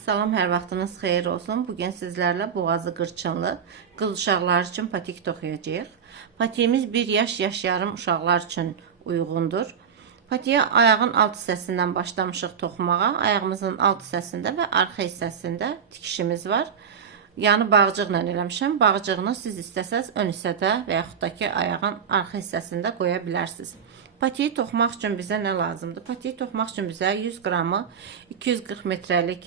Salam, hər vaxtınız xeyir olsun. Bugün sizlərlə boğazı qırçınlı qız uşaqlar üçün patik toxuyacağıq. Patiğimiz 1 yaş yarım uşaqlar üçün uyğundur. Patiyə ayağın alt hissəsindən başlamışıq toxumağa. Ayağımızın alt hissəsində və arxa hissəsində tikişimiz var. Yəni bağcıqla eləmişəm. Bağcığını siz istəsəz ön hissədə və yaxud da ki ayağın arxa hissəsində qoya bilərsiniz. Patiyi toxumaq üçün bizə nə lazımdır? Patiyi toxumaq üçün bizə 100 qramı 240 metrəlik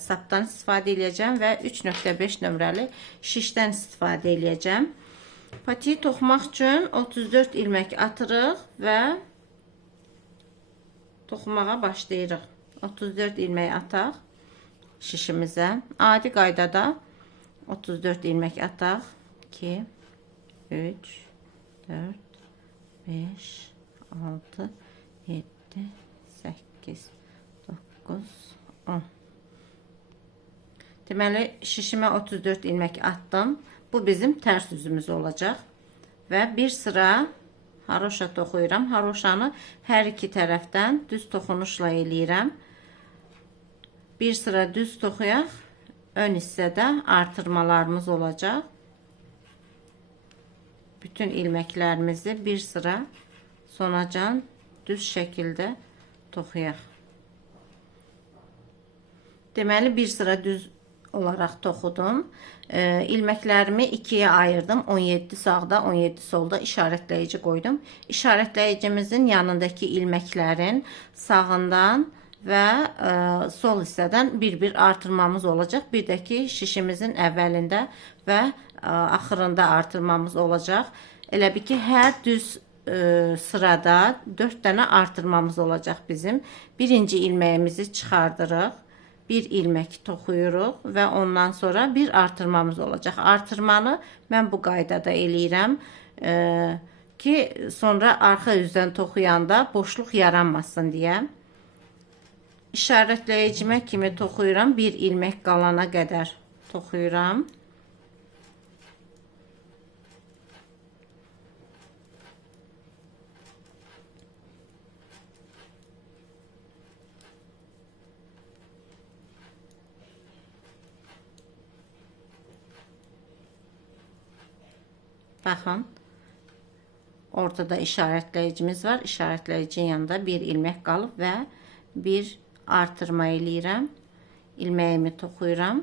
sapdan istifadə edəcəm və 3.5 nömrəli şişdən istifadə edəcəm. Patiyi toxumaq üçün 34 ilmək atırıq və toxumağa başlayırıq. 34 ilmək ataq şişimizə. Adi qaydada 34 ilmək ataq. 2, 3, 4, 5, 6, 7, 8, 9, 10. Deməli, şişimə 34 ilmək attım. Bu bizim tərs üzümüz olacaq. Və bir sıra haroşa toxuyuram. Haroşanı hər iki tərəfdən düz toxunuşla eləyirəm. Bir sıra düz toxuyaq. Ön hissədə artırmalarımız olacaq. Bütün ilməklərimizi bir sıra sonacan düz şəkildə toxuyaq. Deməli, bir sıra düz olaraq toxudum. İlməklərimi ikiyə ayırdım. 17 sağda, 17 solda işarətləyici qoydum. İşarətləyicimizin yanındakı ilməklərin sağından və sol hissədən bir-bir artırmamız olacaq. Bir də ki, şişimizin əvvəlində və axırında artırmamız olacaq. Elə bir ki, hər düz sırada 4 dənə artırmamız olacaq bizim. Birinci ilməyimizi çıxardırıq. Bir ilmək toxuyuruq və ondan sonra bir artırmamız olacaq. Artırmanı mən bu qaydada eləyirəm ki, sonra arxa üzdən toxuyanda boşluq yaranmasın deyə. İşarətləyicimə kimi toxuyuram. Bir ilmək qalana qədər toxuyuram. Baxın, ortada işarətləyicimiz var. İşarətləyicinin yanında bir ilmək qalıb və bir artırma eləyirəm. İlməyimi toxuyuram.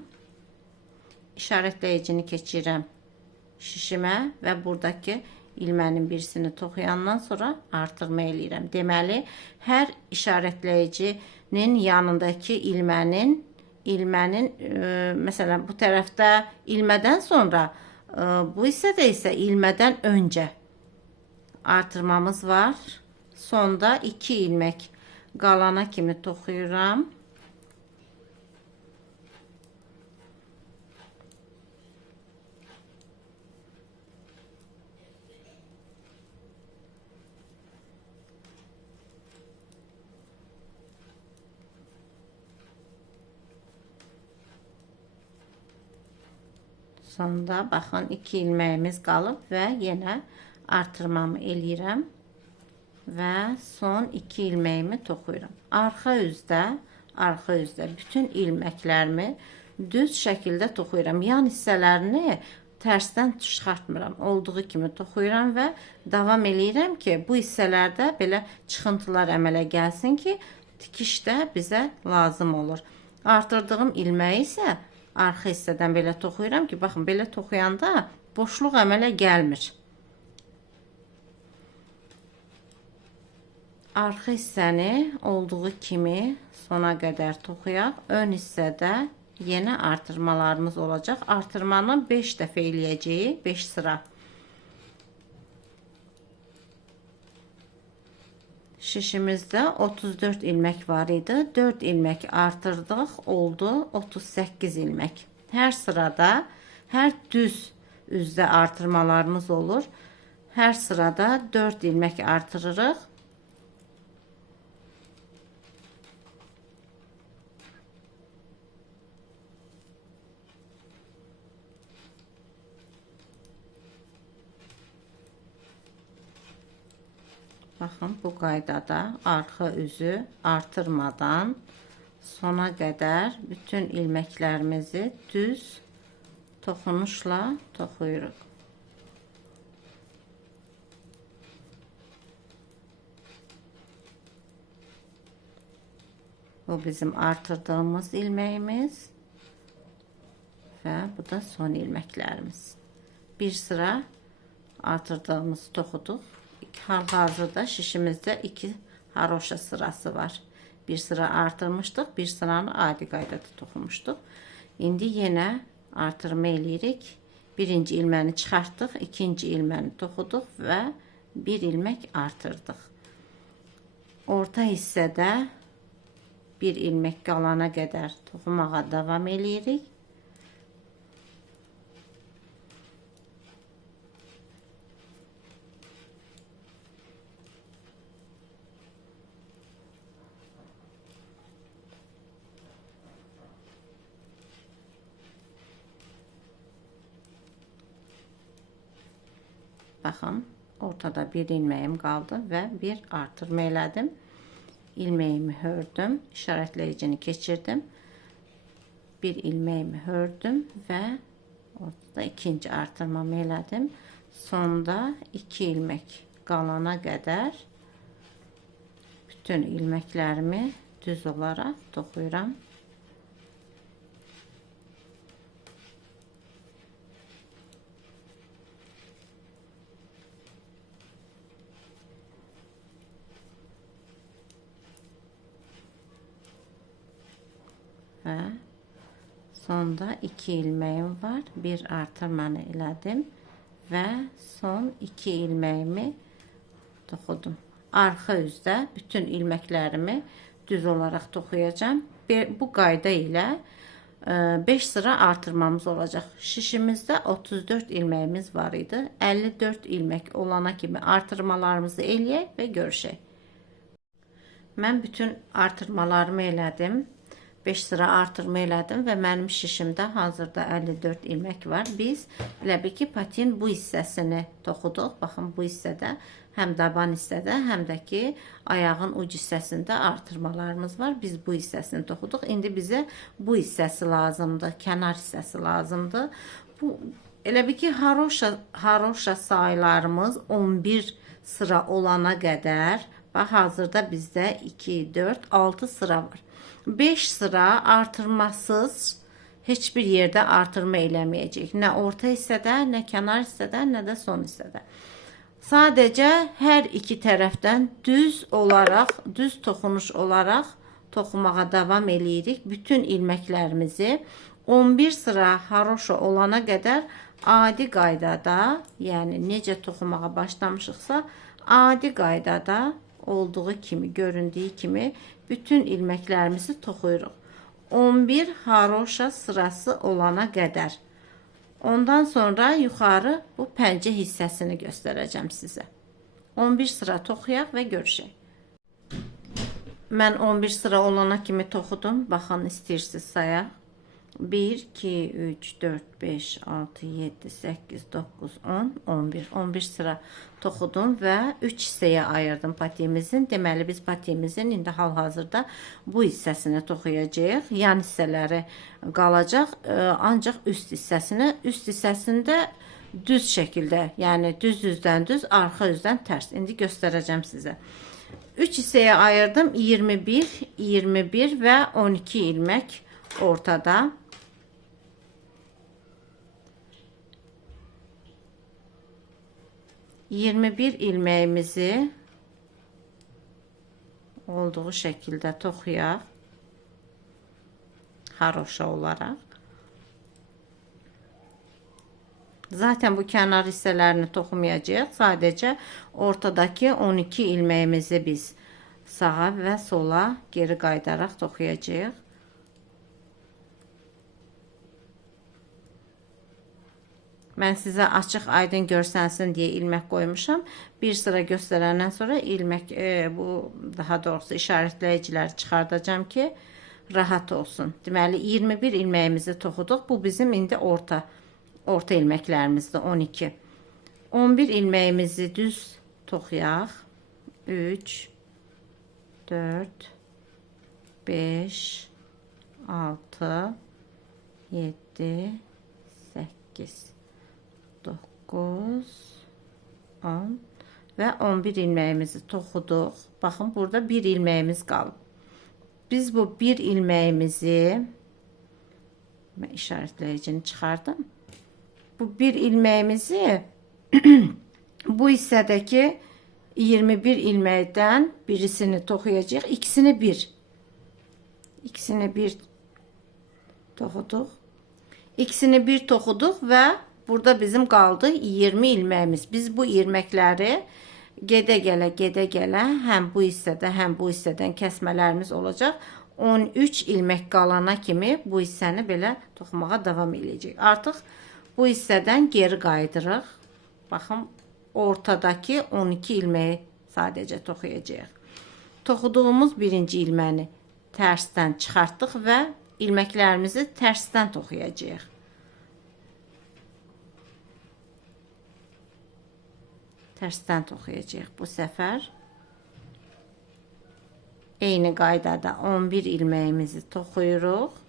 İşarətləyicini keçirəm şişimə və buradakı ilmənin birisini toxuyandan sonra artırma eləyirəm. Deməli, hər işarətləyicinin yanındakı ilmənin məsələn, bu tərəfdə ilmədən sonra, bu hissədə isə ilmədən öncə artırmamız var. Sonda 2 ilmək qalana kimi toxuyuram. Sonda baxın 2 ilməyimiz qalıb və yenə artırmamı eləyirəm və son 2 ilməyimi toxuyuram. Arxa üzdə bütün ilməklərimi düz şəkildə toxuyuram. Yan hissələrini tərsdən çıxartmıram. Olduğu kimi toxuyuram və davam eləyirəm ki, bu hissələrdə belə çıxıntılar əmələ gəlsin ki, tikişdə bizə lazım olur. Artırdığım ilməyi isə arxa hissədən belə toxuyuram ki, baxın, belə toxuyanda boşluq əmələ gəlmir. Arxa hissəni olduğu kimi sona qədər toxuyaq. Ön hissədə yenə artırmalarımız olacaq. Artırmanı 5 dəfə eləyəcəyik, 5 sıra. Şişimizdə 34 ilmək var idi. 4 ilmək artırdıq, oldu 38 ilmək. Hər sırada, hər düz üzdə artırmalarımız olur. Hər sırada 4 ilmək artırırıq. Baxın, bu qaydada arxa üzü artırmadan sona qədər bütün ilməklərimizi düz toxunuşla toxuyuruq. Bu bizim artırdığımız ilməyimiz və bu da son ilməklərimiz. Bir sıra artırdığımız toxuduq. Hal-hazırda şişimizdə 2 haroşa sırası var. Bir sıra artırmışdıq, bir sıranı adi qaydada toxumuşduq. İndi yenə artırma eləyirik. Birinci ilməni çıxartdıq, ikinci ilməni toxuduq və bir ilmək artırdıq. Orta hissədə bir ilmək qalana qədər toxumağa davam eləyirik. Baxın, ortada bir ilməyim qaldı və bir artırma elədim. İlməyimi hördüm, işarətləyicini keçirdim. Bir ilməyimi hördüm və ortada ikinci artırmamı elədim. Sonda 2 ilmək qalana qədər bütün ilməklərimi düz olaraq toxuyuram. Və sonda 2 ilməyim var. Bir artırmanı elədim və son 2 ilməyimi toxudum. Arxa üzdə bütün ilməklərimi düz olaraq toxuyacağım. Bu qayda ilə 5 sıra artırmamız olacaq. Şişimizdə 34 ilməyimiz var idi. 54 ilmək olana kimi artırmalarımızı eləyək və görüşək. Mən bütün artırmalarımı elədim. 5 sıra artırma elədim və mənim şişimdə hazırda 54 ilmək var. Biz elə bil ki patin bu hissəsini toxuduq. Baxın, bu hissədə həm daban hissədə, həm də ki ayağın uc hissəsində artırmalarımız var. Biz bu hissəsini toxuduq. İndi bizə bu hissəsi lazımdır, kənar hissəsi lazımdır. Bu elə bil ki haroşa saylarımız 11 sıra olana qədər, bax hazırda bizdə 2, 4, 6 sıra var. 5 sıra artırmasız heç bir yerdə artırma eləməyəcək. Nə orta hissədə, nə kənar hissədə, nə də son hissədə. Sadəcə hər iki tərəfdən düz olaraq, düz toxunuş olaraq toxumağa davam eləyirik. Bütün ilməklərimizi 11 sıra haroşa olana qədər adi qaydada, yəni necə toxumağa başlamışıqsa, adi qaydada olduğu kimi, göründüyü kimi bütün ilməklərimizi toxuyuruq. 11 haroşa sırası olana qədər. Ondan sonra yuxarı bu pəncə hissəsini göstərəcəm sizə. 11 sıra toxuyaq və görüşək. Mən 11 sıra olana kimi toxudum. Baxın, istəyirsiniz sayaq. 1, 2, 3, 4, 5, 6, 7, 8, 9, 10, 11. 11 sıra toxudum və 3 hissəyə ayırdım patimizin. Deməli, biz patimizin indi hal-hazırda bu hissəsini toxuyacağıq. Yan hissələri qalacaq, ancaq üst hissəsini. Üst hissəsində düz şəkildə, yəni düz üzdən düz, arxa üzdən tərs. İndi göstərəcəm sizə. 3 hissəyə ayırdım. 21, 21 və 12 ilmək ortada. ...21 ilməyimizi olduğu şəkildə toxuyaq. Haroşa olaraq. Zaten bu kənar hissələrini toxumayacağıq. Sadəcə ortadakı 12 ilməyimizi biz sağa və sola geri qaydaraq toxuyacağıq. Mən sizə açıq aydın görsənsin deyə ilmək qoymuşam. Bir sıra göstərəndən sonra ilmək, bu daha doğrusu işarətləyiciləri çıxardacağım ki rahat olsun. Deməli 21 ilməyimizi toxuduq. Bu bizim indi orta ilməklərimizdir, 12. 11 ilməyimizi düz toxuyaq. 3, 4, 5, 6, 7, 8, 9, 10 və 11 ilməyimizi toxuduq. Baxın, burada bir ilməyimiz qalıb. Biz bu bir ilməyimizi, mən işarətləyicini çıxardım. Bu bir ilməyimizi bu hissədəki 21 ilməkdən birisini toxuyacağıq. İkisini bir toxuduq. İkisini bir toxuduq və burada bizim qaldı 20 ilməyimiz. Biz bu ilməkləri gedə-gələ həm bu hissədən kəsmələrimiz olacaq. 13 ilmək qalana kimi bu hissəni belə toxumağa davam edəcək. Artıq bu hissədən geri qayıdırıq. Baxın, ortadakı 12 ilməyi sadəcə toxuyacağıq. Toxuduğumuz birinci ilməni tərsdən çıxartdıq və ilməklərimizi tərsdən toxuyacağıq. Tərsdən toxuyacağıq bu səfər. Eyni qaydada 11 ilməyimizi toxuyuruq.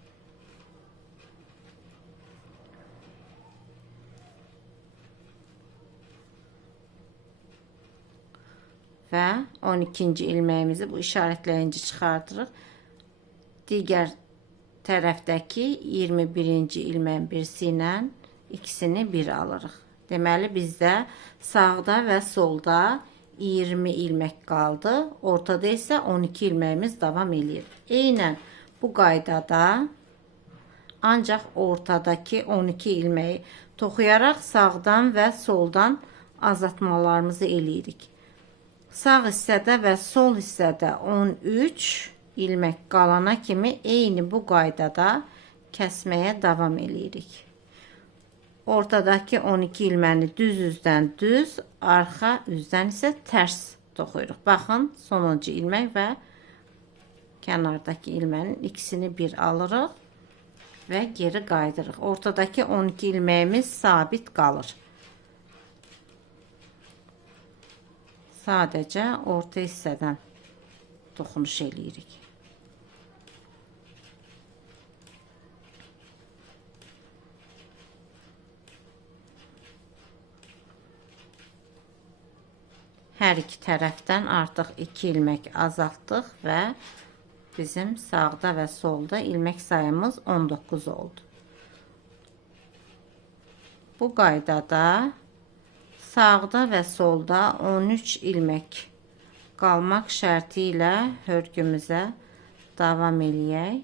Və 12-ci ilməyimizi bu işarətləyici çıxardırıq. Digər tərəfdəki 21-ci ilməyin birisi ilə ikisini bir alırıq. Deməli, bizdə sağda və solda 20 ilmək qaldı. Ortada isə 12 ilməyimiz davam edir. Eynən bu qaydada ancaq ortadakı 12 ilməyi toxuyaraq sağdan və soldan azaltmalarımızı eləyirik. Sağ hissədə və sol hissədə 13 ilmək qalana kimi eyni bu qaydada kəsməyə davam eləyirik. Ortadakı 12 ilməni düz üzdən düz, arxa üzdən isə tərs toxuyuruq. Baxın, sonuncu ilmək və kənardakı ilmənin ikisini bir alırıq və geri qaydırıq. Ortadakı 12 ilməyimiz sabit qalır. Sadəcə orta hissədən toxunuş eləyirik. Hər iki tərəfdən artıq 2 ilmək azaltdıq və bizim sağda və solda ilmək sayımız 19 oldu. Bu qaydada sağda və solda 13 ilmək qalmaq şərti ilə hörgümüzə davam eləyək.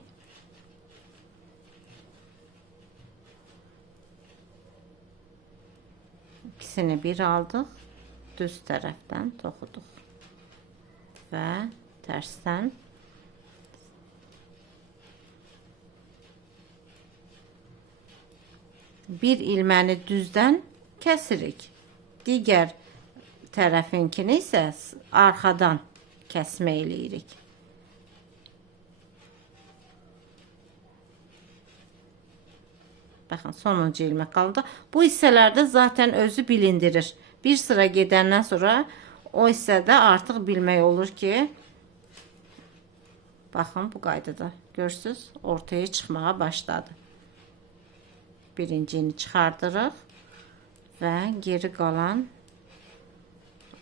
İkisini bir aldıq, düz tərəfdən toxuduq və tərsdən bir ilməni düzdən kəsirik. Digər tərəfinkini isə arxadan kəsmə eləyirik. Baxın, sonuncu ilmək qaldı. Bu hissələrdə zaten özü bilindirir. Bir sıra gedəndən sonra o hissədə artıq bilmək olur ki, baxın, bu qaydada görürsünüz, ortaya çıxmağa başladı. Birincini çıxardırıq və geri qalan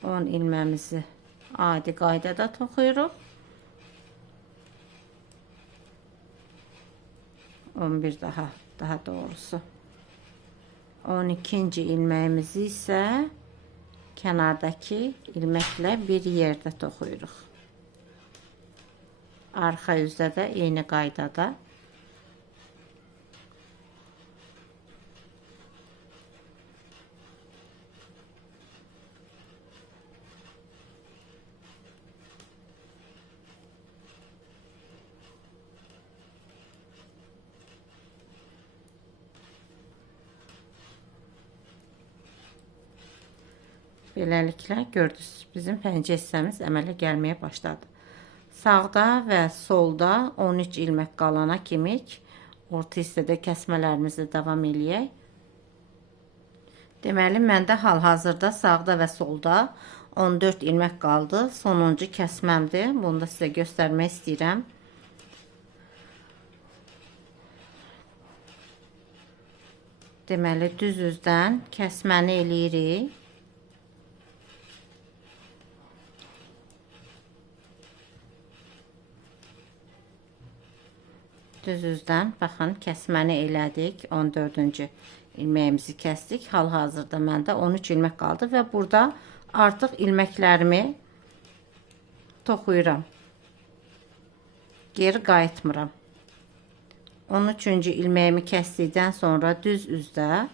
10 ilməmizi adi qaydada toxuyuruq. 11 daha doğrusu. 12-ci ilməyimizi isə kənardakı ilməklə bir yerdə toxuyuruq. Arxa üzdə də eyni qaydada. Beləliklə gördünüz, bizim pəncə hissəmiz əmələ gəlməyə başladı. Sağda və solda 13 ilmək qalana kimi orta hissədə kəsmələrimizi davam eləyək. Deməli, məndə hal-hazırda sağda və solda 14 ilmək qaldı. Sonuncu kəsməmdir. Bunu da sizə göstərmək istəyirəm. Deməli, düz üzdən kəsməni eləyirik. Düz üzdən, baxın, kəsməni elədik. 14-cü ilməyimizi kəsdik. Hal-hazırda məndə 13 ilmək qaldı və burada artıq ilməklərimi toxuyuram. Geri qayıtmıram. 13-cü ilməyimi kəsdikdən sonra düz üzdə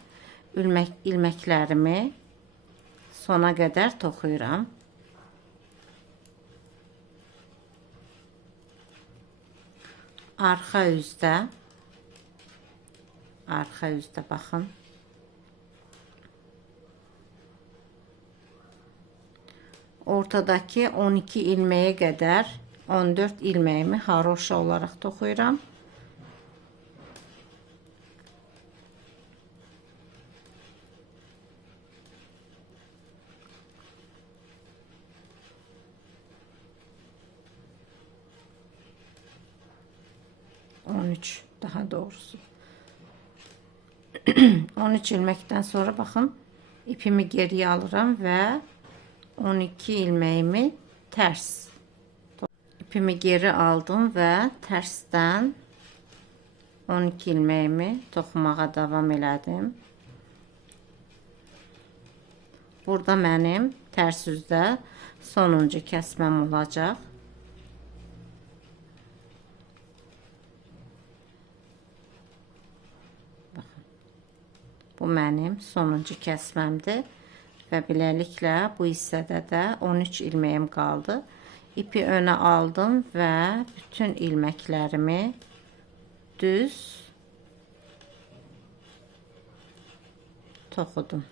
ilməklərimi sona qədər toxuyuram. Arxa üzdə baxın. Ortadakı 12 ilməyə qədər 14 ilməyimi haroşa olaraq toxuyuram. Daha doğrusu 13 ilməkdən sonra baxın, ipimi geriyə alıram və 12 ilməyimi tərs, ipimi geri aldım və tərsdən 12 ilməyimi toxumağa davam elədim. Burada mənim tərs üzdə sonuncu kəsməm olacaq. Bu mənim sonuncu kəsməmdir və beləliklə bu hissədə də 13 ilməyim qaldı. İpi önə aldım və bütün ilməklərimi düz toxudum.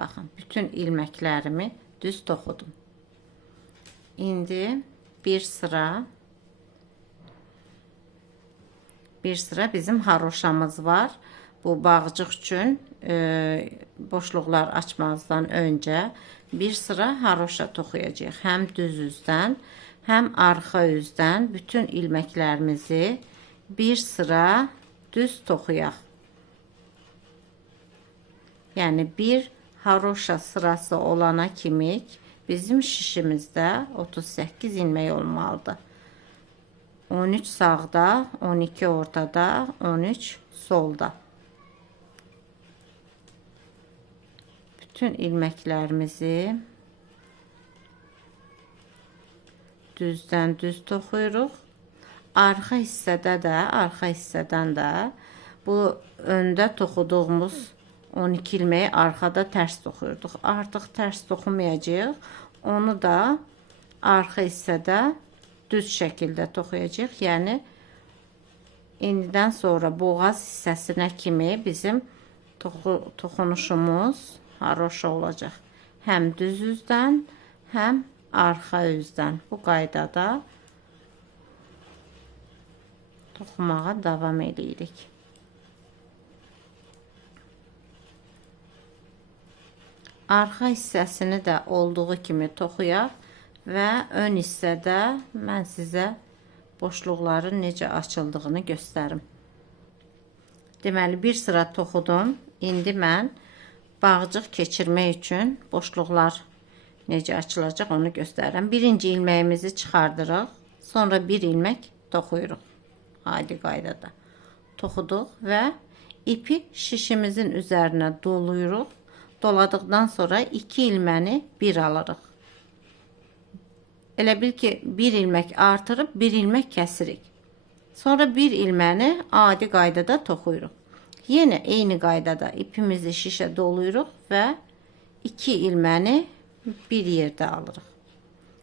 Baxın, bütün ilməklərimi düz toxudum. İndi bir sıra bizim haroşamız var. Bu bağcıq üçün boşluqlar açmazdan öncə bir sıra haroşa toxuyacağıq. Həm düz üzdən, həm arxa üzdən bütün ilməklərimizi bir sıra düz toxuyaq. Yəni bir haroşa sırası olana kimi bizim şişimizdə 38 ilmək olmalıdır. 13 sağda, 12 ortada, 13 solda. Bütün ilməklərimizi düzdən düz toxuyuruq. Arxa hissədən də bu öndə toxuduğumuz 12 ilməyi arxada tərs toxuyurduq. Artıq tərs toxumayacağıq. Onu da arxa hissədə düz şəkildə toxuyacağıq. Yəni, indidən sonra boğaz hissəsinə kimi bizim toxunuşumuz haroşa olacaq. Həm düz üzdən, həm arxa üzdən. Bu qaydada toxumağa davam edirik. Arxa hissəsini də olduğu kimi toxuyaq və ön hissədə mən sizə boşluqların necə açıldığını göstərim. Deməli, bir sıra toxudum. İndi mən bağcıq keçirmək üçün boşluqlar necə açılacaq onu göstərirəm. Birinci ilməyimizi çıxardırıq. Sonra bir ilmək toxuyuruq. Adi qaydada toxuduq və ipi şişimizin üzərinə doluyuruq. Doladıqdan sonra 2 ilməni bir alırıq. Elə bil ki, bir ilmək artırıb, bir ilmək kəsirik. Sonra bir ilməni adi qaydada toxuyuruq. Yenə eyni qaydada ipimizi şişə doluyuruq və 2 ilməni bir yerdə alırıq.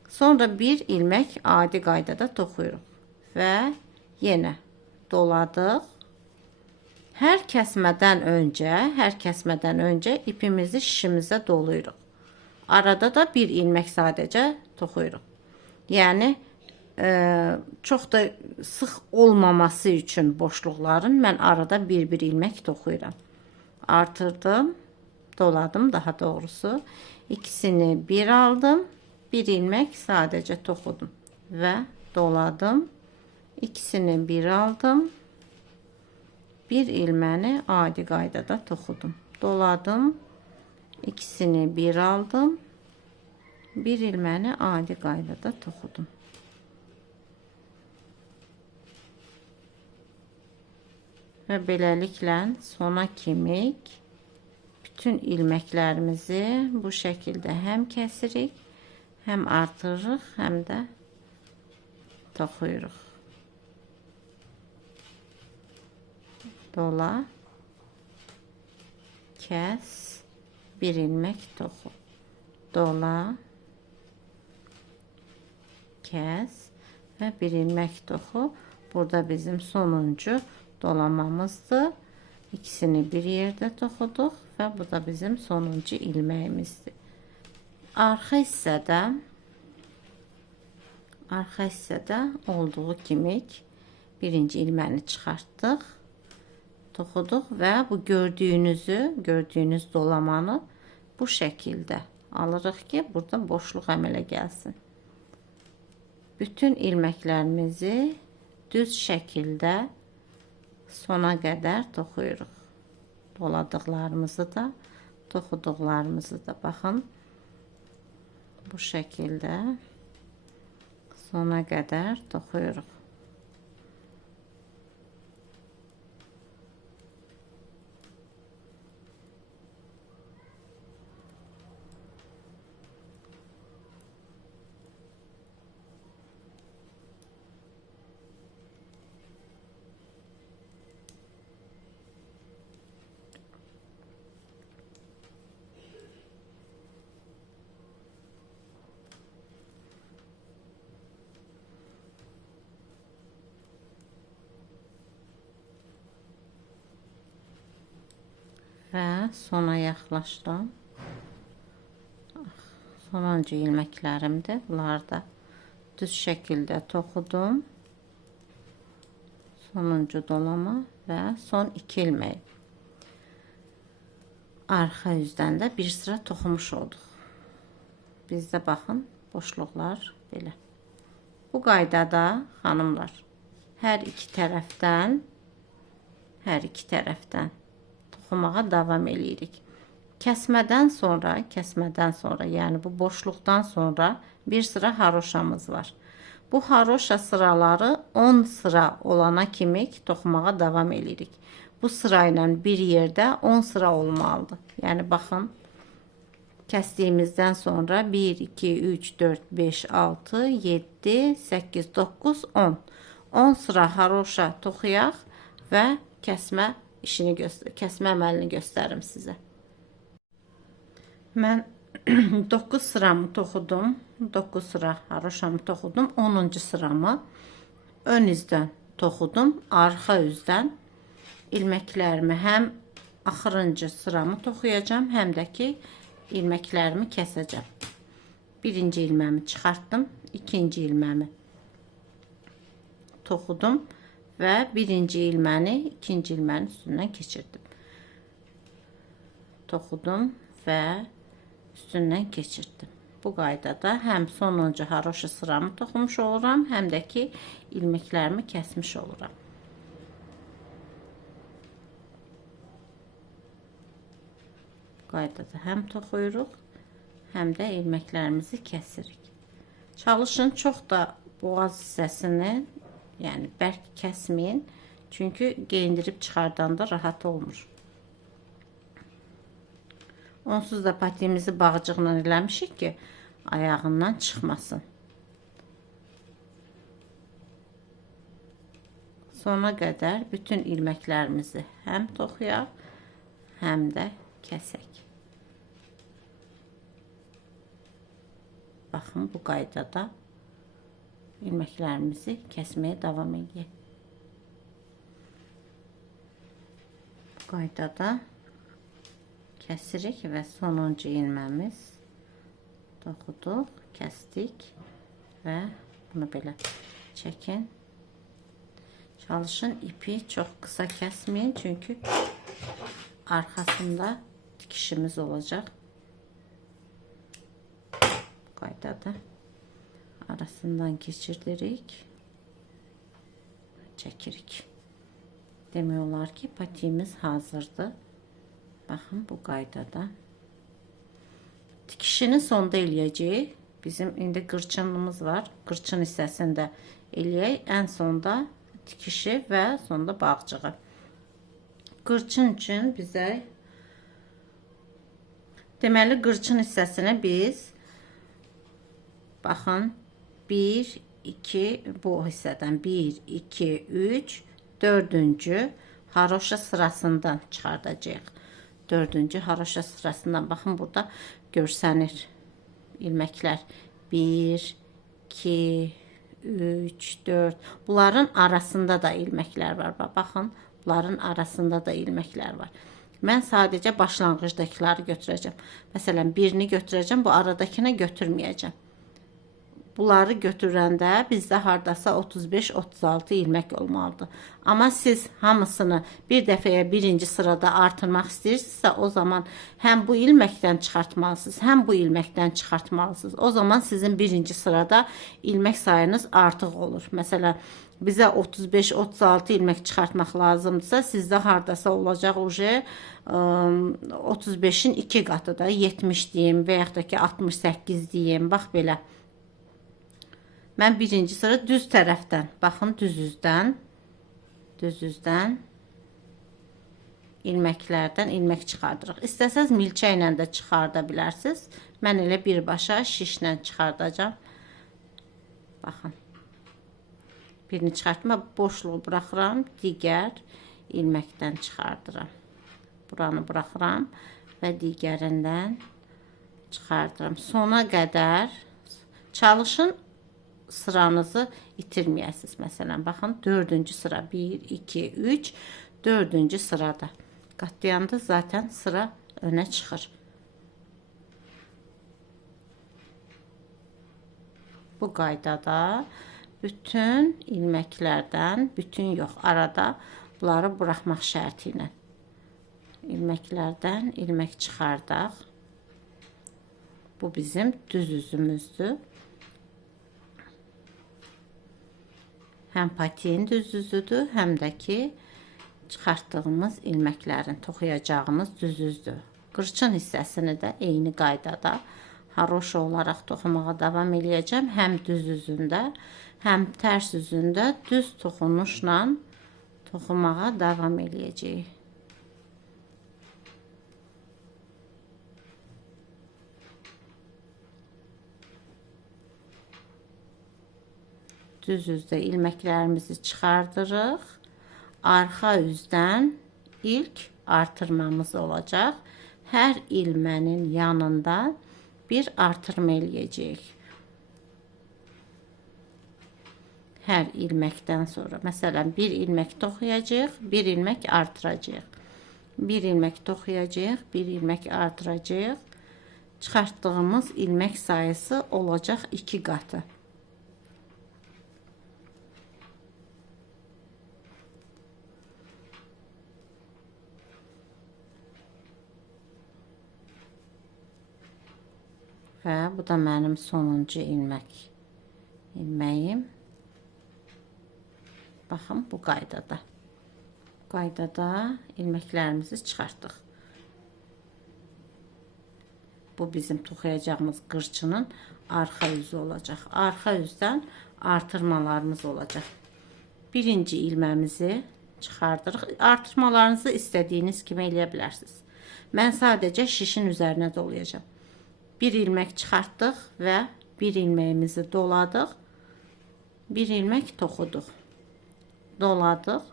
Sonra bir ilmək adi qaydada toxuyuruq və yenə doladıq. Hər kəsmədən öncə ipimizi şişimizə doluyuruq. Arada da bir ilmək sadəcə toxuyuruq. Yəni, çox da sıx olmaması üçün boşluqların mən arada bir ilmək toxuyuram. Artırdım, doladım daha doğrusu. İkisini bir aldım. Bir ilmek sadece toxudum ve doladım. İkisini bir aldım. Bir ilməni adi qaydada toxudum. Doladım. İkisini bir aldım. Bir ilməni adi qaydada toxudum. Və beləliklə sona kimi bütün ilməklərimizi bu şəkildə həm kəsirik, həm artırırıq, həm də toxuyuruq. Dola, kəs, bir ilmək toxu. Dola, kəs və bir ilmək toxu. Burada bizim sonuncu dolamamızdır. İkisini bir yerdə toxuduq və bu da bizim sonuncu ilməyimizdir. Arxa hissədə olduğu kimi birinci ilməni çıxartdıq, toxuduq və bu gördüyünüz dolamanı bu şəkildə alırıq ki, burada boşluq əmələ gəlsin. Bütün ilməklərimizi düz şəkildə sona qədər toxuyuruq. Doladıqlarımızı da, toxuduqlarımızı da baxın. Bu şəkildə sona qədər toxuyuruq. Və sona yaxlaşdım. Sonuncu ilməklərimdir. Bunları da düz şəkildə toxudum. Sonuncu dolama və son 2 ilmək. Arxa yüzdən də bir sıra toxumuş olduq. Bizdə baxın, boşluqlar belə. Bu qaydada xanımlar hər iki tərəfdən toxumağa davam eləyirik. Kəsmədən sonra, yəni bu boşluqdan sonra bir sıra haroşamız var. Bu haroşa sıraları 10 sıra olana kimi toxumağa davam eləyirik. Bu sırayla bir yerdə 10 sıra olmalıdır. Yəni baxın, kəsdiyimizdən sonra 1, 2, 3, 4, 5, 6, 7, 8, 9, 10. 10 sıra haroşa toxuyaq və kəsmə əməlini göstərim sizə. Mən 9 sıramı toxudum. 9 sıra haroşamı toxudum. 10-cu sıramı ön üzdən toxudum. Arxa üzdən ilməklərimi həm axırıncı sıramı toxuyacağım, həm də ki ilməklərimi kəsəcəm. Birinci ilməmi çıxartdım. İkinci ilməmi toxudum və birinci ilməni ikinci ilmənin üstündən keçirdim. Toxudum və üstündən keçirdim. Bu qaydada həm sonuncu haroşa sıramı toxumuş oluram, həm də ki ilməklərimi kəsmiş oluram. Bu qaydada həm toxuyuruq, həm də ilməklərimizi kəsirik. Çalışın çox da boğaz hissəsini, yəni bərk kəsməyin, çünki geyindirib çıxardanda rahat olmur. Onsuz da patimizi bağcıqla eləmişik ki, ayağından çıxmasın. Sona qədər bütün ilməklərimizi həm toxuyaq, həm də kəsək. Baxın, bu qaydada ilməklərimizi kəsməyə davam edək. Bu qaydada kəsirik və sonuncu ilməmiz toxuduq, kəsdik və bunu belə çəkin. Çalışın ipi çox qısa kəsməyin, çünki arxasında tikişimiz olacaq. qaydada arasından keçirdirik, çəkirik. Demək olar ki, patiyimiz hazırdır. Baxın, bu qaydada. Tikişini sonda eləyəcəyik. Bizim indi qırçınımız var. Qırçın hissəsində eləyək. Ən sonda tikişi və sonda bağcığı. Qırçın üçün bizə deməli qırçın hissəsini biz baxın 1, 2 bu hissədən 1, 2, 3, 4-cü haroşa sırasından çıxardacağıq. 4-cü haroşa sırasından baxın burada görsənir ilməklər. 1, 2, 3, 4. Bunların arasında da ilməklər var. Baxın, bunların arasında da ilməklər var. Mən sadəcə başlanğıcdakiləri götürəcəm. Məsələn, birini götürəcəm, bu aradakını götürməyəcəm. Bunları götürəndə bizdə hardasa 35-36 ilmək olmalıdır. Amma siz hamısını bir dəfəyə birinci sırada artırmaq istəyirsinizsə, o zaman həm bu ilməkdən çıxartmalısınız, həm bu ilməkdən çıxartmalısınız. O zaman sizin birinci sırada ilmək sayınız artıq olur. Məsələn, bizə 35-36 ilmək çıxartmaq lazımdırsa, sizdə hardasa olacaq uje 35-in 2 qatı da 70 deyim və yaxud da ki 68 deyim. Bax belə. Mən birinci sıra düz tərəfdən, baxın düz üzdən ilməklərdən ilmək çıxardırıq. İstəsəz milçə ilə də çıxarda bilərsiniz. Mən elə birbaşa şişlə çıxardacağım. Baxın. Birini çıxartma, boşluğu buraxıram, digər ilməkdən çıxardıram. Buranı buraxıram və digərindən çıxardıram. Sona qədər çalışın sıranızı itirməyəsiniz. Məsələn, baxın 4-cü sıra 1, 2, 3, 4-cü sırada. Qatlayanda zaten sıra önə çıxır. Bu qaydada bütün ilməklərdən, bütün yox, arada bunları buraxmaq şərti ilə ilməklərdən ilmək çıxardaq. Bu bizim düz üzümüzdür. Həm patiyin düz üzüdür, həm də ki çıxartdığımız ilməklərin toxuyacağımız düz üzdür. Qırçın hissəsini də eyni qaydada haroşa olaraq toxumağa davam eləyəcəm. Həm düz üzündə, həm tərs üzündə düz toxunuşla toxumağa davam eləyəcəyik. Düz üzdə ilməklərimizi çıxardırıq. Arxa üzdən ilk artırmamız olacaq. Hər ilmənin yanında bir artırma eləyəcəyik. Hər ilməkdən sonra, məsələn, bir ilmək toxuyacaq, bir ilmək artıracaq. Bir ilmək toxuyacaq, bir ilmək artıracaq. Çıxartdığımız ilmək sayısı olacaq 2 qatı. Və bu da mənim sonuncu ilməyim. Baxın, bu qaydada. Qaydada ilməklərimizi çıxartdıq. Bu bizim toxuyacağımız qırçının arxa yüzü olacaq. Arxa üzdən artırmalarımız olacaq. Birinci ilməmizi çıxardırıq. Artırmalarınızı istədiyiniz kimi eləyə bilərsiniz. Mən sadəcə şişin üzərinə dolayacağım. Bir ilmək çıxartdıq və bir ilməyimizi doladıq. Bir ilmək toxuduq. Doladıq.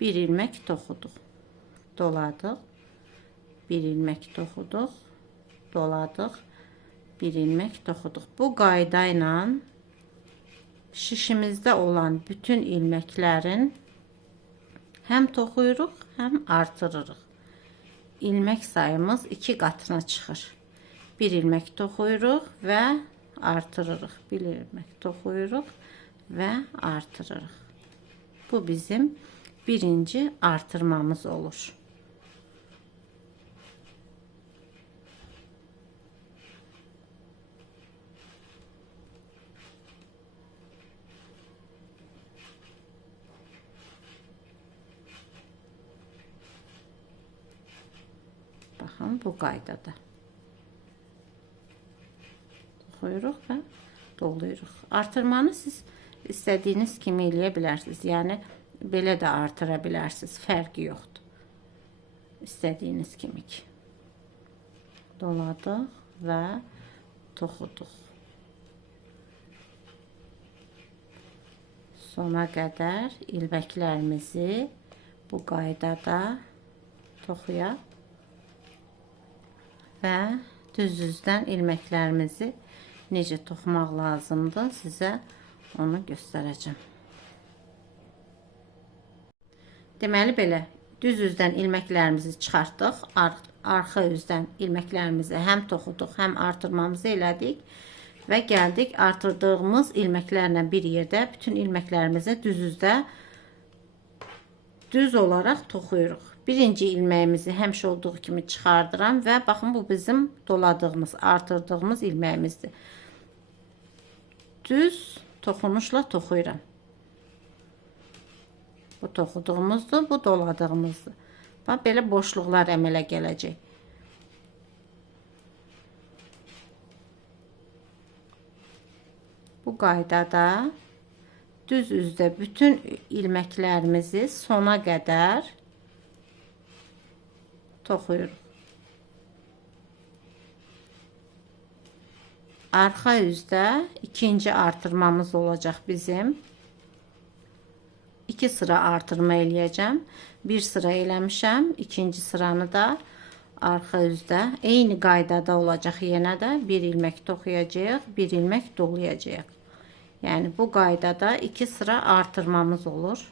Bir ilmək toxuduq. Doladıq. Bir ilmək toxuduq. Doladıq. Bir ilmək toxuduq. Bu qayda ilə şişimizdə olan bütün ilməklərin həm toxuyuruq, həm artırırıq. İlmək sayımız 2 qatına çıxır. Bir ilmək toxuyuruq və artırırıq. Bir ilmək toxuyuruq və artırırıq. Bu bizim birinci artırmamız olur. Baxın, bu qaydada. Toxuyuruq və doluyuruq. Artırmanı siz istədiyiniz kimi eləyə bilərsiniz. Yəni, belə də artıra bilərsiniz. Fərqi yoxdur. İstədiyiniz kimi ki. Doladıq və toxuduq. Sona qədər ilməklərimizi bu qaydada toxuyaq və düz-düzdən ilməklərimizi necə toxumaq lazımdır, sizə onu göstərəcəm. Deməli, belə düz-düzdən ilməklərimizi çıxartdıq, arxa üzdən ilməklərimizi həm toxuduq, həm artırmamızı elədik və gəldik artırdığımız ilməklərlə bir yerdə bütün ilməklərimizi düz-düzdə düz olaraq toxuyuruq. Birinci ilməyimizi həmişə olduğu kimi çıxardıram və baxın, bu bizim doladığımız, artırdığımız ilməyimizdir. Düz toxunuşla toxuyuram. Bu toxuduğumuzdur, bu doladığımızdır. Bax, belə boşluqlar əmələ gələcək. Bu qaydada düz üzdə bütün ilməklərimizi sona qədər toxuyuruq. Arxa üzdə ikinci artırmamız olacaq bizim. 2 sıra artırma eləyəcəm. Bir sıra eləmişəm. İkinci sıranı da arxa üzdə eyni qaydada olacaq. Yenə də bir ilmək toxuyacağıq, bir ilmək dolayacağıq. Yəni bu qaydada 2 sıra artırmamız olur.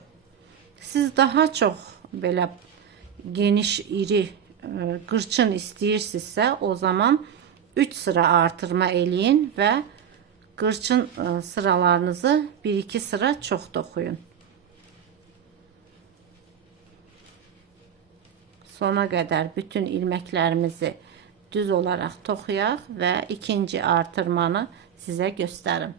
Siz daha çox belə geniş, iri qırçın istəyirsinizsə, o zaman 3 sıra artırma eləyin və qırçın sıralarınızı 1-2 sıra çox toxuyun. Sona qədər bütün ilməklərimizi düz olaraq toxuyaq və ikinci artırmanı sizə göstərim.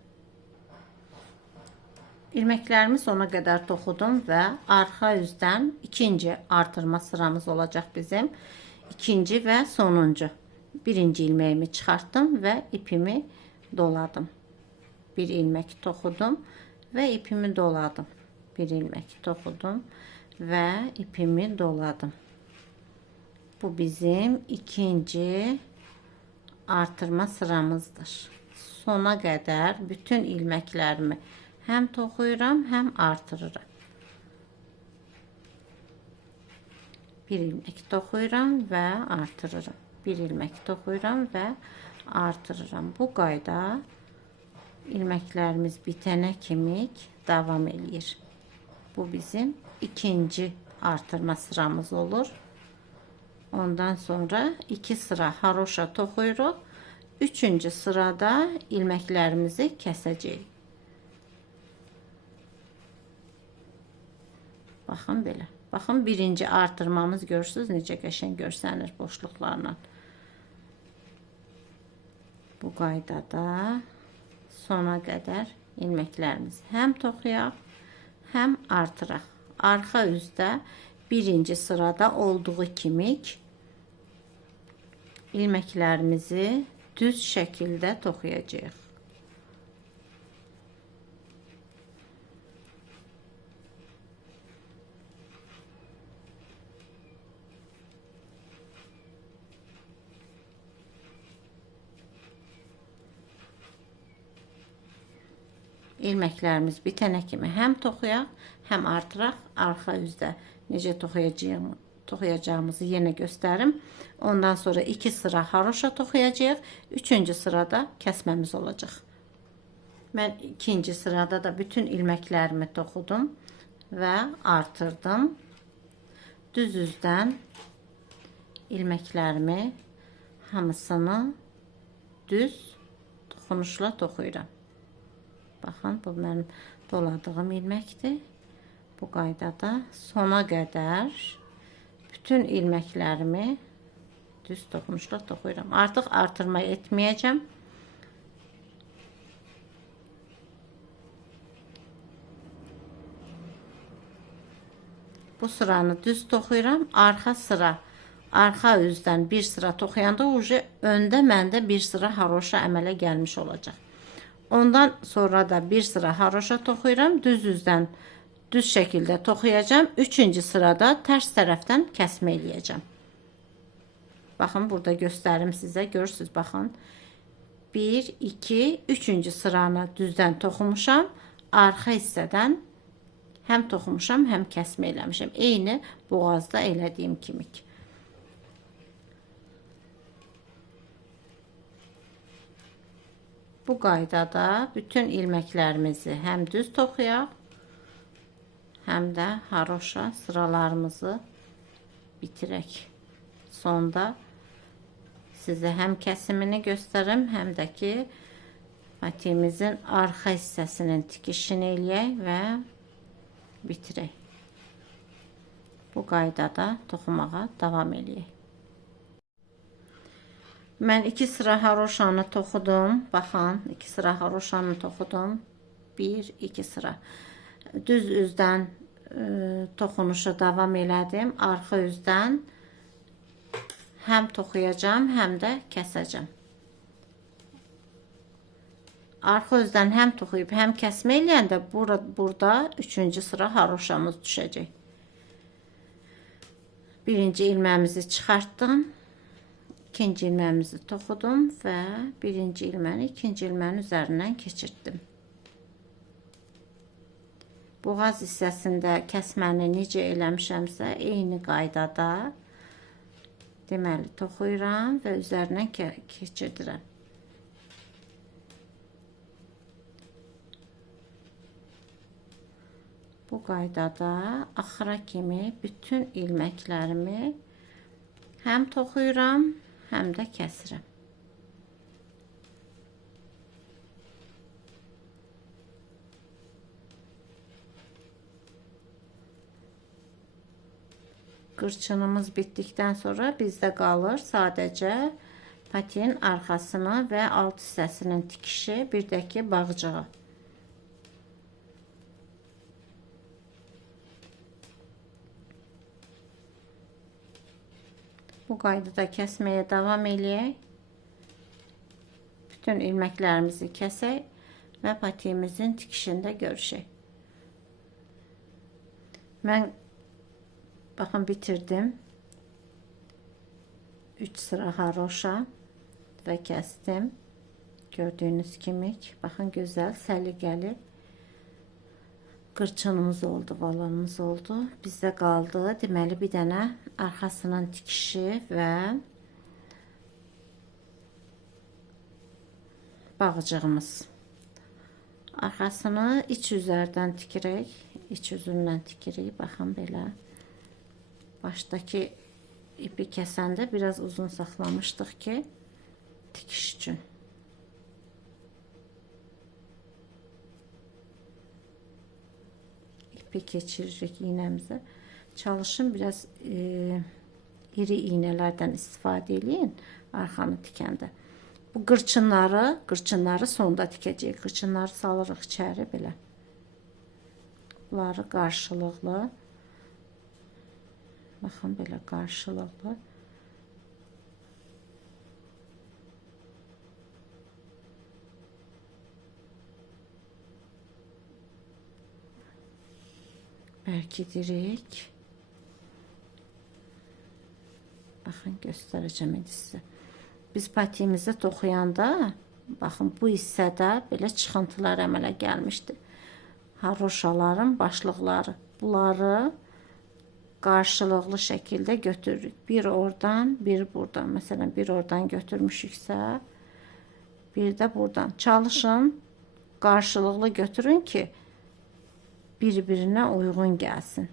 İlməklərimi sona qədər toxudum və arxa üzdən ikinci artırma sıramız olacaq bizim. İkinci və sonuncu. Birinci ilməyimi çıxartdım və ipimi doladım. Bir ilmək toxudum və ipimi doladım. Bir ilmək toxudum və ipimi doladım. Bu bizim ikinci artırma sıramızdır. Sona qədər bütün ilməklərimi həm toxuyuram, həm artırıram. Bir ilmək toxuyuram və artırıram. Bir ilmək toxuyuram və artırıram. Bu qayda ilməklərimiz bitənə kimi davam eləyir. Bu bizim ikinci artırma sıramız olur. Ondan sonra 2 sıra haroşa toxuyuruq. Üçüncü sırada ilməklərimizi kəsəcəyik. Baxın belə. Baxın, birinci artırmamız görürsünüz necə qəşəng görsənir boşluqlarla. Bu qaydada sona qədər ilməklərimizi həm toxuyaq, həm artıraq. Arxa üzdə birinci sırada olduğu kimi ilməklərimizi düz şəkildə toxuyacağıq. İlməklərimiz bitənə kimi həm toxuyaq, həm artıraq. Arxa üzdə necə toxuyacağımızı yenə göstərim. Ondan sonra 2 sıra haroşa toxuyacağıq. Üçüncü sırada kəsməmiz olacaq. Mən ikinci sırada da bütün ilməklərimi toxudum və artırdım. Düz üzdən ilməklərimi hamısını düz toxunuşla toxuyuram. Baxın, bu mənim doladığım ilməkdir. Bu qaydada sona qədər bütün ilməklərimi düz toxunuşla toxuyuram. Artıq artırma etməyəcəm. Bu sıranı düz toxuyuram. Arxa sıra arxa üzdən bir sıra toxuyanda öndə məndə bir sıra haroşa əmələ gəlmiş olacaq. Ondan sonra da bir sıra haroşa toxuyuram, düz üzdən düz şəkildə toxuyacağım. Üçüncü sırada tərs tərəfdən kəsmə eləyəcəm. Baxın, burada göstərim sizə, görürsünüz, baxın. 1, 2, 3-cü sıranı düzdən toxumuşam, arxa hissədən həm toxumuşam, həm kəsmə eləmişəm. Eyni boğazda elədiyim kimi. Bu qaydada bütün ilməklərimizi həm düz toxuyaq, həm də haroşa sıralarımızı bitirək. Sonda sizə həm kəsimini göstərim, həm də ki, patimizin arxa hissəsinin tikişini eləyək və bitirək. Bu qaydada toxumağa davam eləyək. Mən 2 sıra haroşanı toxudum. Baxın, 2 sıra haroşanı toxudum. 1, 2 sıra. Düz üzdən toxunuşu davam elədim. Arxa üzdən həm toxuyacağım, həm də kəsəcəm. Arxa üzdən həm toxuyub, həm kəsmə eləyəndə burada 3-cü sıra haroşamız düşəcək. Birinci ilməmizi çıxartdım. İkinci ilməmizi toxudum və birinci ilməni ikinci ilmənin üzərindən keçirtdim. Boğaz hissəsində kəsməni necə eləmişəmsə, eyni qaydada deməli toxuyuram və üzərindən keçirdirəm. Bu qaydada axıra kimi bütün ilməklərimi həm toxuyuram, həm də kəsirəm. Qırçınımız bitdikdən sonra bizdə qalır sadəcə patin arxasını və alt hissəsinin tikişi, bir də ki bağcığı. Bu qaydada kəsməyə davam eləyək. Bütün ilməklərimizi kəsək və patimizin tikişində görüşək. Mən baxın bitirdim. 3 sıra haroşa və kəsdim. Gördüyünüz kimi, baxın gözəl, səliqəli qırçınımız oldu, valanımız oldu. Bizdə qaldı, deməli bir dənə arxasının tikişi və bağcığımız. Arxasını iç üzərdən tikirək, iç üzündən tikirik. Baxın belə. Başdakı ipi kəsəndə biraz uzun saxlamışdıq ki, tikiş üçün. İpi keçiririk iynəmizə. Çalışın biraz iri iynələrdən istifadə edin arxanı tikəndə. Bu qırçınları sonda tikəcəyik. Qırçınları salırıq içəri belə. Bunları qarşılıqlı. Baxın belə qarşılıqlı. Bərkidirik. Baxın, göstərəcəm sizə. Biz patimizi toxuyanda, baxın, bu hissədə belə çıxıntılar əmələ gəlmişdi. Haroşaların başlıqları. Bunları qarşılıqlı şəkildə götürürük. Bir oradan, bir buradan. Məsələn, bir oradan götürmüşüksə, bir də buradan. Çalışın, qarşılıqlı götürün ki, bir-birinə uyğun gəlsin.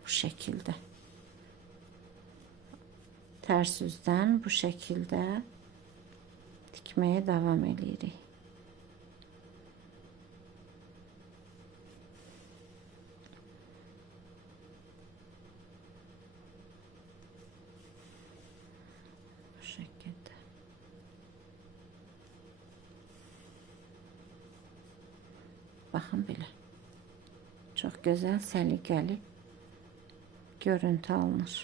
Bu şəkildə. Tərs üzdən bu şəkildə tikməyə davam edirik. Bu şəkildə. Baxın belə. Çox gözəl, səliqəli görüntü alınır.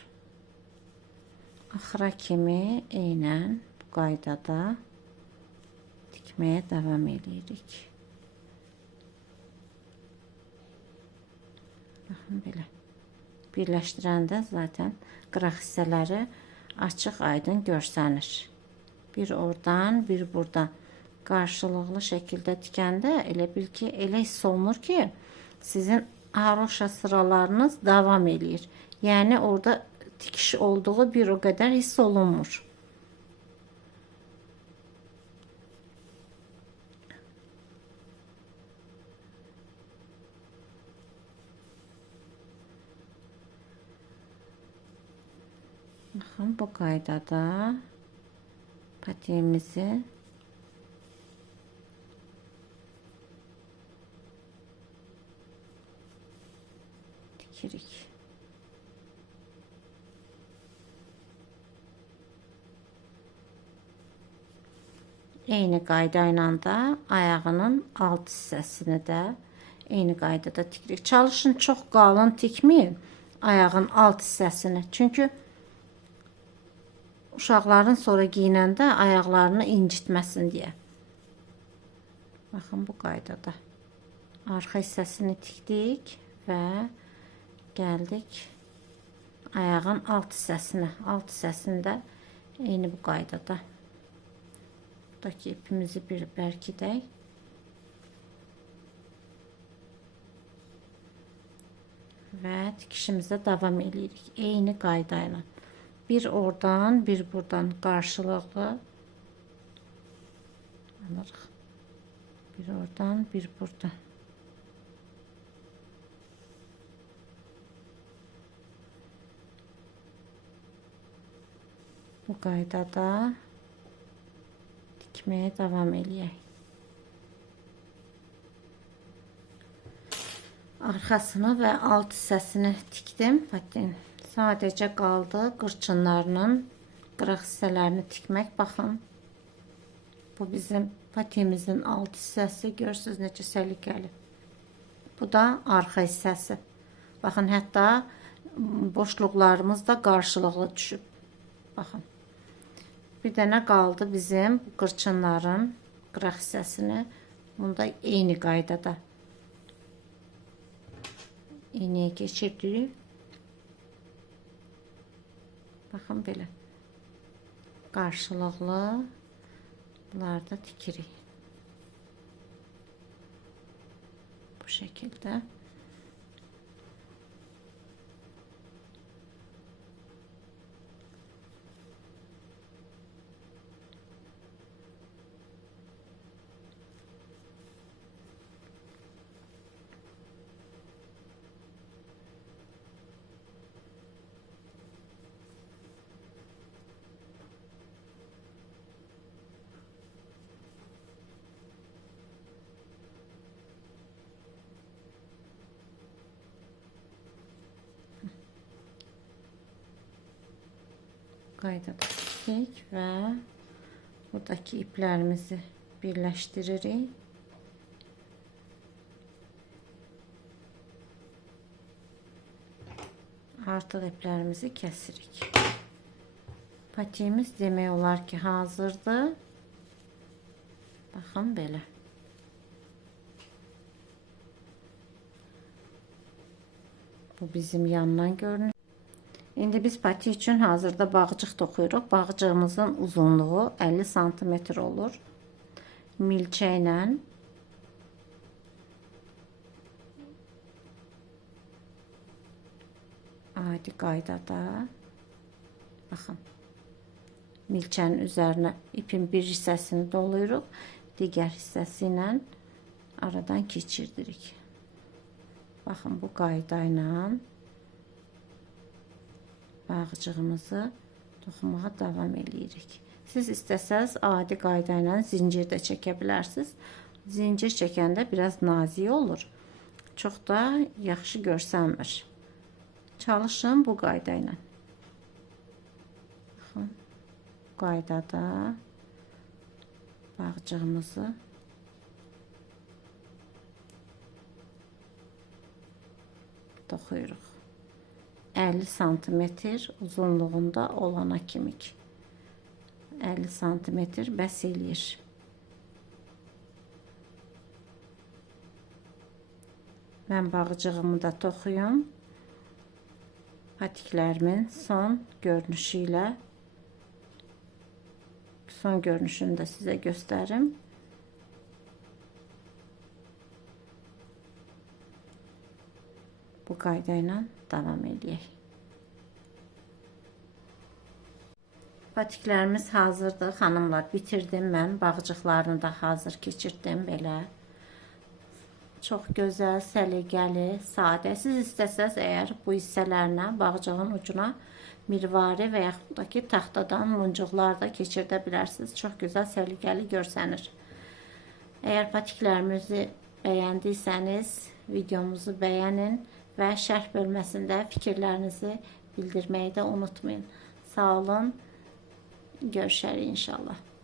Axıra kimi eynən bu qaydada tikməyə davam edirik. Baxın belə. Birləşdirəndə zaten qıraq hissələri açıq aydın görsənir. Bir oradan, bir buradan qarşılıqlı şəkildə tikəndə elə bil ki, elə hiss olunur ki, sizin haroşa sıralarınız davam eləyir. Yəni orada tikiş olduğu bir o qədər hiss olunmur. Baxın, bu qaydada patiğimizi dikirik. Eyni qayda ilə də ayağının alt hissəsini də eyni qaydada tikirik. Çalışın çox qalın tikməyin ayağın alt hissəsini. Çünki uşaqların sonra giyinəndə ayaqlarını incitməsin deyə. Baxın, bu qaydada arxa hissəsini tikdik və gəldik ayağın alt hissəsinə. Alt hissəsində eyni bu qaydada. Buradakı ipimizi bir bərkidək. Və tikişimizə davam edirik. Eyni qayda ilə. Bir oradan, bir buradan qarşılıqlı alırıq. Bir oradan, bir buradan. Bu qaydada tikməyə davam eləyək. Arxasını və alt hissəsini tikdim. Patin. Sadəcə qaldı qırçınlarının qıraq hissələrini tikmək. Baxın, bu bizim patimizin alt hissəsi. Görürsünüz necə səliqəli. Bu da arxa hissəsi. Baxın, hətta boşluqlarımız da qarşılıqlı düşüb. Baxın. Bir dənə qaldı bizim qırçınların qıraq hissəsini. Bunda eyni qaydada iynəyə keçirdik. Baxın belə. Qarşılıqlı bunları da tikirik. Bu şəkildə. Qaydada tikdik və buradakı iplərimizi birləşdiririk. Artıq iplərimizi kəsirik. Patiğimiz demək olar ki, hazırdır. Baxın belə. Bu bizim yandan görünür. İndi biz patik üçün hazırda bağcıq toxuyuruq. Bağcığımızın uzunluğu 50 cm olur. Milçə ilə adi qaydada baxın. Milçənin üzərinə ipin bir hissəsini doluyuruq. Digər hissəsi ilə aradan keçirdirik. Baxın, bu qayda ilə bağcığımızı toxumağa davam edirik. Siz istəsəz adi qayda ilə zincir də çəkə bilərsiniz. Zincir çəkəndə biraz nazik olur. Çox da yaxşı görsənmir. Çalışın bu qayda ilə. Baxın, bu qaydada bağcığımızı toxuyuruq. 50 santimetr uzunluğunda olana kimi. 50 santimetr bəs eləyir. Mən bağcığımı da toxuyum. Patiklərimin son görünüşü ilə. Son görünüşünü də sizə göstərim. Bu qayda ilə davam edək. Patiklərimiz hazırdır. Xanımlar, bitirdim mən. Bağcıqlarını da hazır keçirtdim belə. Çox gözəl, səliqəli, sadə. Siz istəsəz əgər bu hissələrinə, bağcığın ucuna mirvari və yaxud da ki, taxtadan muncuqlar da keçirdə bilərsiniz. Çox gözəl, səliqəli görsənir. Əgər patiklərimizi bəyəndiysəniz, videomuzu bəyənin və şərh bölməsində fikirlərinizi bildirməyi də unutmayın. Sağ olun. Görüşərik inşallah.